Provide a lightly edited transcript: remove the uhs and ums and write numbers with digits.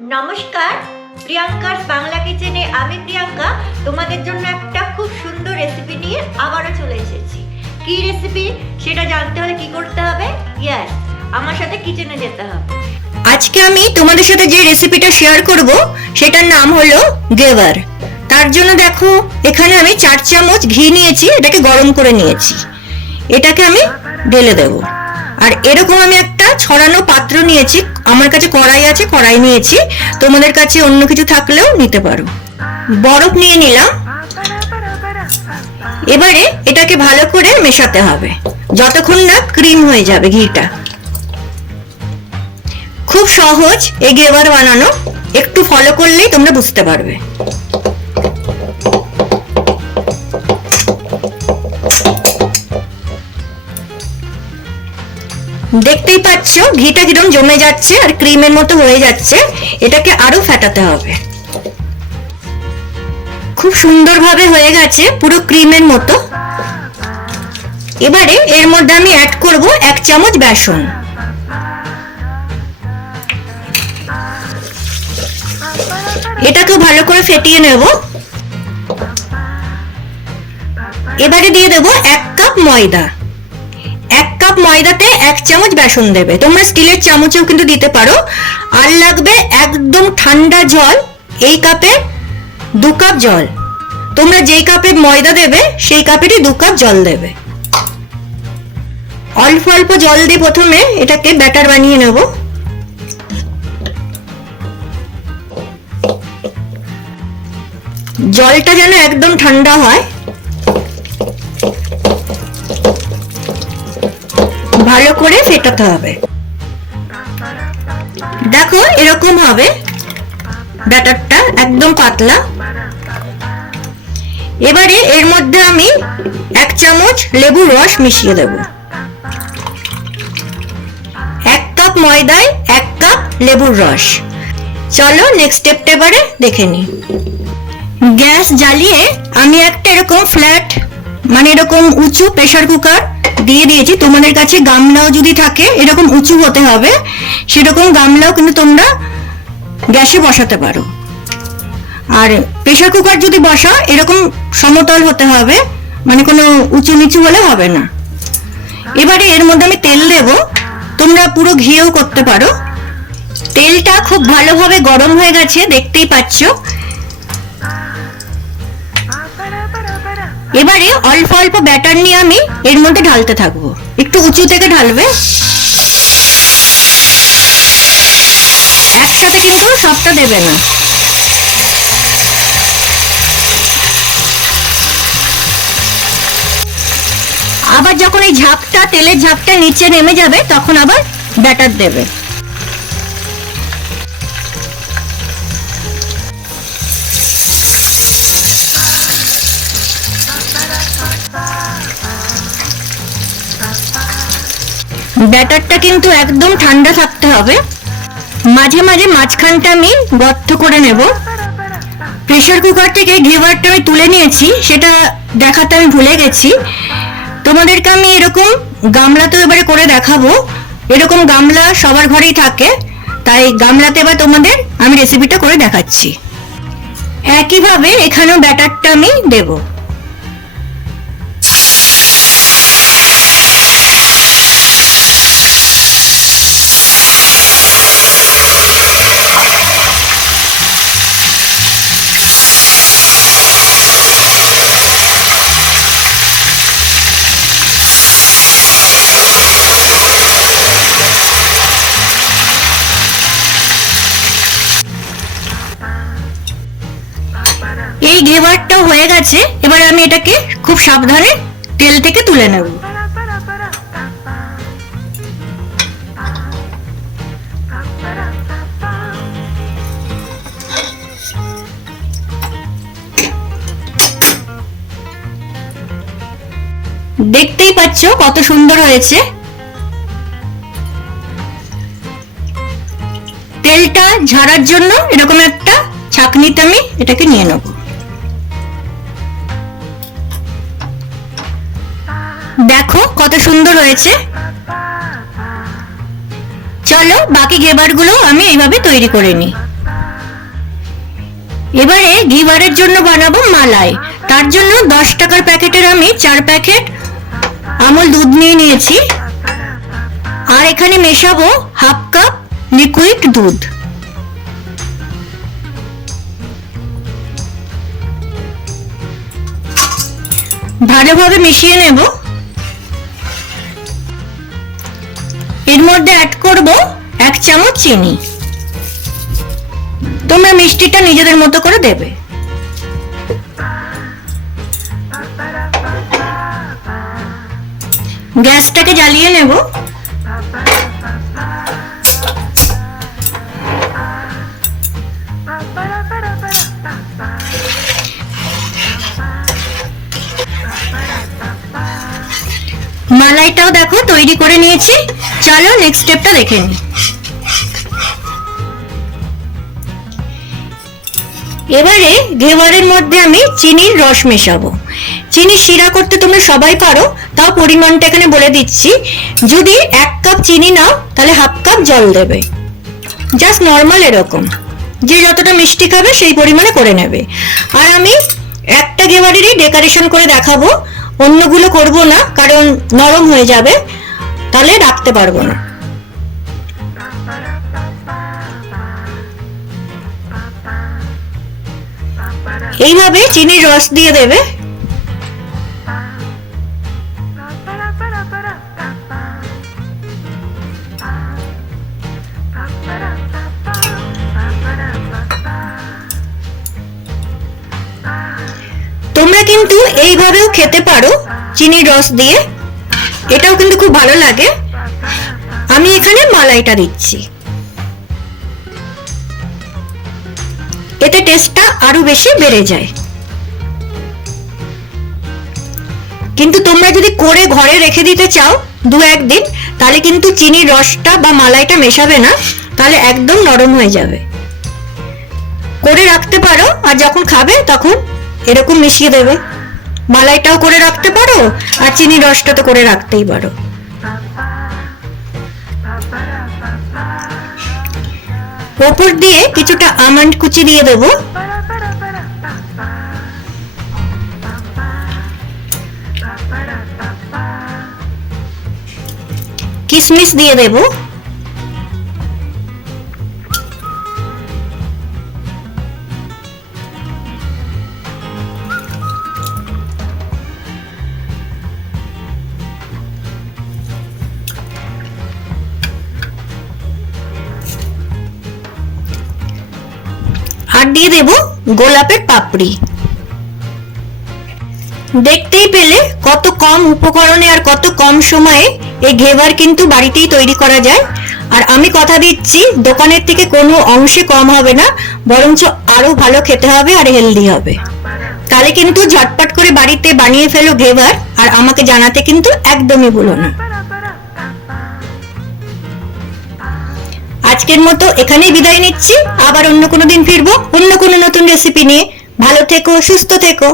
নমস্কার, প্রিয়াঙ্কার বাংলা কিচেনে আমি প্রিয়াঙ্কা তোমাদের জন্য একটা খুব সুন্দর রেসিপি নিয়ে আবারও চলে এসেছি। কি রেসিপি সেটা জানতে হলে কি করতে হবে? ইয়েস, আমার সাথে কিচেনে যেতে হবে। আজকে আমি তোমাদের সাথে যে রেসিপিটা শেয়ার করব সেটার নাম হলো গেভার। তার জন্য দেখো এখানে আমি 4 চামচ ঘি নিয়েছি, এটাকে গরম করে নিয়েছি। এটাকে আমি ঢেলে দেবো। আর এরকম আমি একটা ছড়ানো পাত্র নিয়েছি, আমার কাছে কড়াই আছে, কড়াই নিয়েছি, তোমাদের কাছে অন্য কিছু থাকলেও নিতে পারো। বরফ নিয়ে নিলাম। এবারে এটাকে ভালো করে মেশাতে হবে যতক্ষণ না ক্রিম হয়ে যাবে ঘিটা। খুব সহজ এই গেভার বানানো, একটু ফলো করলেই তোমরা বুঝতে পারবে। দেখতেই পাচ্ছ ঘিটা কিরকম জমে যাচ্ছে আর ক্রিমের মতো হয়ে যাচ্ছে। এটাকে আরো ফেটাতে হবে। খুব সুন্দরভাবে হয়ে গেছে, পুরো ক্রিমের মতো। এবারে এর মধ্যে আমি অ্যাড করব 1 চামচ বেসন। এটাকে ভালো করে ফেটিয়ে নেব। এবারে দিয়ে দেব 1 কাপ ময়দা। 1 কাপ ময়দাতে 1 চামচ বেসন দেবে। তোমরা স্টিলের চামচেও কিন্তু দিতে পারো। আর লাগবে একদম ঠান্ডা জল। এই কাপে 2 কাপ জল। তোমরা যেই কাপে ময়দা দেবে সেই কাপেরই 2 কাপ জল দেবে। অল্প অল্প জল দিয়ে প্রথমে এটাকে ব্যাটার বানিয়ে নেব। জলটা যেন একদম ঠান্ডা হয়। ভালো করে ফেটাতে হবে। দেখো এরকম হবে ব্যাটারটা, একদম পাতলা। এবারে এর মধ্যে আমি 1 চামচ লেবুর রস মিশিয়ে দেব। 1 কাপ ময়দায় 1 কাপ লেবুর রস। চলো নেক্সট স্টেপটা এবারে দেখে নি। গ্যাস জ্বালিয়ে আমি একটা এরকম ফ্ল্যাট, মানে এরকম উঁচু প্রেসার কুকার দিয়ে দিয়েছি। তোমাদের কাছে গামলাও যদি থাকে, এরকম উঁচু হতে হবে, সেরকম গামলাও কিন্তু তোমরা গ্যাসে বসাতে পারো। আর প্রেসার কুকার যদি বসাও এরকম সমতল হতে হবে, মানে কোনো উঁচু নিচু হলে হবে না। এবারে এর মধ্যে আমি তেল দেব। তোমরা পুরো ঘিও করতে পারো। তেলটা খুব ভালোভাবে গরম হয়ে গেছে, দেখতেই পাচ্ছ। এবারে অল্প অল্প ব্যাটার নিয়ে আমি এর মধ্যে ঢালতে থাকবো। একটু উঁচু থেকে ঢালবে, একসাথে কিন্তু সবটা দেবে না। আবার যখন এই ঝাপটা, তেলের ঝাপটা নিচে নেমে যাবে তখন আবার ব্যাটার দেবে। ব্যাটারটা কিন্তু একদম ঠান্ডা থাকতে হবে। মাঝে মাঝে মাঝখানটা আমি গর্ত করে নেব। প্রেসার কুকার থেকে গেভারটা আমি তুলে নিয়েছি, সেটা দেখাতে আমি ভুলে গেছি। তোমাদেরকে আমি এরকম গামলাতেও এবারে করে দেখাবো। এরকম গামলা সবার ঘরেই থাকে, তাই গামলাতে এবার তোমাদের আমি রেসিপিটা করে দেখাচ্ছি। একইভাবে এখানেও ব্যাটারটা আমি দেবো। এই গেভারটাও হয়ে গেছে। এবারে আমি এটাকে খুব সাবধানে তেল থেকে তুলে নেব। দেখতেই পাচ্ছ কত সুন্দর হয়েছে। তেলটা ঝাড়ার জন্য এরকম একটা ছাঁকনিতে আমি এটাকে নিয়ে নেব। দেখো কত সুন্দর হয়েছে। চলো বাকি ঘেবারগুলো আমি এইভাবে তৈরি করে নিই। এবারে ঘিবারের জন্য বানাবো মালাই। তার জন্য 10 টাকার প্যাকেটের আমি 4 প্যাকেট আমুল দুধ নিয়ে নিয়েছি, আর এখানে মেশাবো হাফ কাপ লিকুইড দুধ। ভালোভাবে মিশিয়ে নেব। এর মধ্যে অ্যাড করব 1 চামচ চিনি। তোমরা মিষ্টিটা নিজেদের মতো করে দেবে। গ্যাসটাকে জ্বালিয়ে নেব। মালাইটাও দেখো তৈরি করে নিয়েছি। চলো নেক্সট স্টেপটা দেখে নিই। এবারে ঘেভারের মধ্যে আমি চিনির রস মেশাবো। চিনি শিরা করতে তোমরা সবাই পারো, তাও পরিমাণটা এখানে বলে দিচ্ছি। যদি 1 কাপ চিনি নাও তাহলে হাফ কাপ জল দেবে। জাস্ট নর্মাল এরকম, যে যতটা মিষ্টি খাবে সেই পরিমাণে করে নেবে। আর আমি একটা ঘেভারেরই ডেকোরেশন করে দেখাবো, অন্যগুলো করব না, কারণ নরম হয়ে যাবে, তাহলে রাখতে পারবো না। এইভাবে চিনির রস দিয়ে দেবে। তোমরা কিন্তু এইভাবেও খেতে পারো চিনির রস দিয়ে, এটাও কিন্তু খুব ভালো লাগে। আমি এখানে মালাইটা দিচ্ছি, এতে টেস্টটা আরো বেশি বেড়ে যায়। কিন্তু তোমরা যদি করে ঘরে রেখে দিতে চাও 2-1 দিন, তাহলে কিন্তু চিনির রসটা বা মালাইটা মেশাবে না, তাহলে একদম নরম হয়ে যাবে। করে রাখতে পারো, আর যখন খাবে তখন এরকম মিশিয়ে দেবে। মালাইটাও করে রাখতে পারো, আর চিনির রসটা তো করে রাখতেই পারো। ওপর দিয়ে কিছুটা আমন্ড কুচি দিয়ে দেব। কিশমিশ দিয়ে দেব। আর দিয়ে দেব গোলাপের পাপড়ি। দেখতেই পেলে কত কম উপকরণে আর কত কম সময়ে এই ঘেভার কিন্তু বাড়িতেই তৈরি করা যায়। আর আমি কথা দিচ্ছি, দোকানের থেকে কোনো অংশে কম হবে না, বরঞ্চ আরো ভালো খেতে হবে আর হেলদি হবে। তাহলে কিন্তু ঝটপট করে বাড়িতে বানিয়ে ফেলো ঘেভার, আর আমাকে জানাতে কিন্তু একদমই ভুলো না। আজকের মতো এখানেই বিদায় নিচ্ছি, আবার অন্য কোনো দিন ফিরবো অন্য কোনো নতুন রেসিপি নিয়ে। ভালো থেকো, সুস্থ থেকো।